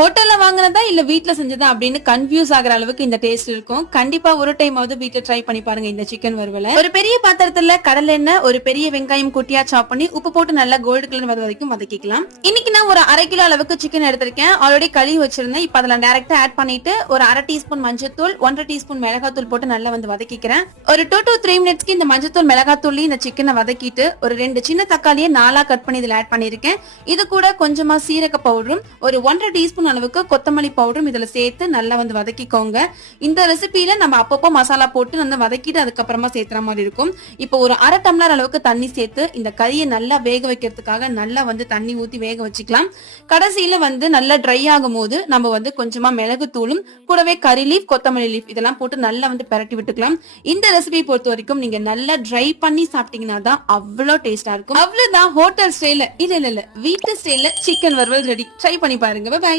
ஹோட்டல்ல வாங்குனதா இல்ல வீட்ல செஞ்சதா அப்படின்னு கன்ஃபியூஸ் ஆகுற அளவுக்கு இந்த டேஸ்ட் இருக்கும். கண்டிப்பா ஒரு டைமாவது வீட்ல ட்ரை பண்ணி பாருங்க இந்த சிக்கன் வறுவல. ஒரு பெரிய பாத்திரத்துல கடலை எண்ணெய், ஒரு பெரிய வெங்காயம் குட்டியா சாப் பண்ணி உப்பு போட்டு நல்லா கோல்டு கலர் வர வரைக்கும் வதக்கிக்கலாம். இன்னைக்கு நான் ஒரு 1/2 கிலோ அளவுக்கு சிக்கன் எடுத்திருக்கேன். ஆல்ரெடி கழுவி வச்சிருந்தேன். இப்ப அதுல டைரக்டா ஆட் பண்ணிட்டு ஒரு 1/2 டீஸ்பூன் மஞ்சள்தூள், 1/2 டீஸ்பூன் மிளகாத்தூள் போட்டு நல்லா வந்து வதக்கிக்கிறேன். ஒரு 2 to 3 மினிட்ஸ்க்கு இந்த மஞ்சள்தூள் மிளகாத்தூள் இந்த சிக்கனை வதக்கிட்டு ஒரு 2 சின்ன தக்காளியை 4 கட் பண்ணி இதுல ஆட் பண்ணிருக்கேன். இது கூட கொஞ்சமா சீரக பவுடரும் ஒரு 1/2 டீஸ்பூன் அளவுக்கு கொத்தமல்லி பவுடரும் இதுல சேர்த்து நல்லா வந்து வதக்கிக்கோங்க. இந்த ரெசிபியில நம்ம அப்பப்போ மசாலா போட்டு வந்து வதக்கிட்டு அதுக்கப்புறமா சேர்த்துற மாதிரி இருக்கும். இப்போ ஒரு 1/2 டம்ளர் அளவுக்கு தண்ணி சேர்த்து இந்த கறியை நல்லா வேக வைக்கிறதுக்காக நல்லா வந்து தண்ணி ஊத்தி வேக வச்சுக்கலாம். கடைசியில வந்து நல்லா ட்ரை ஆகும் போது நம்ம வந்து கொஞ்சமா மிளகு தூளும் கூடவே கறி லீஃப், கொத்தமல்லி லீஃப் இதெல்லாம் போட்டு நல்லா வந்து பரட்டி விட்டுக்கலாம். இந்த ரெசிபி பொறுத்த வரைக்கும் நீங்க நல்லா ட்ரை பண்ணி சாப்பிட்டீங்கன்னா தான் அவ்வளோ டேஸ்டா இருக்கும். அவ்வளவுதான், ஹோட்டல் ஸ்டைல இல்ல வீட்டு ஸ்டைல சிக்கன் வறுவல் ரெடி. ட்ரை பண்ணி பாருங்க. பை.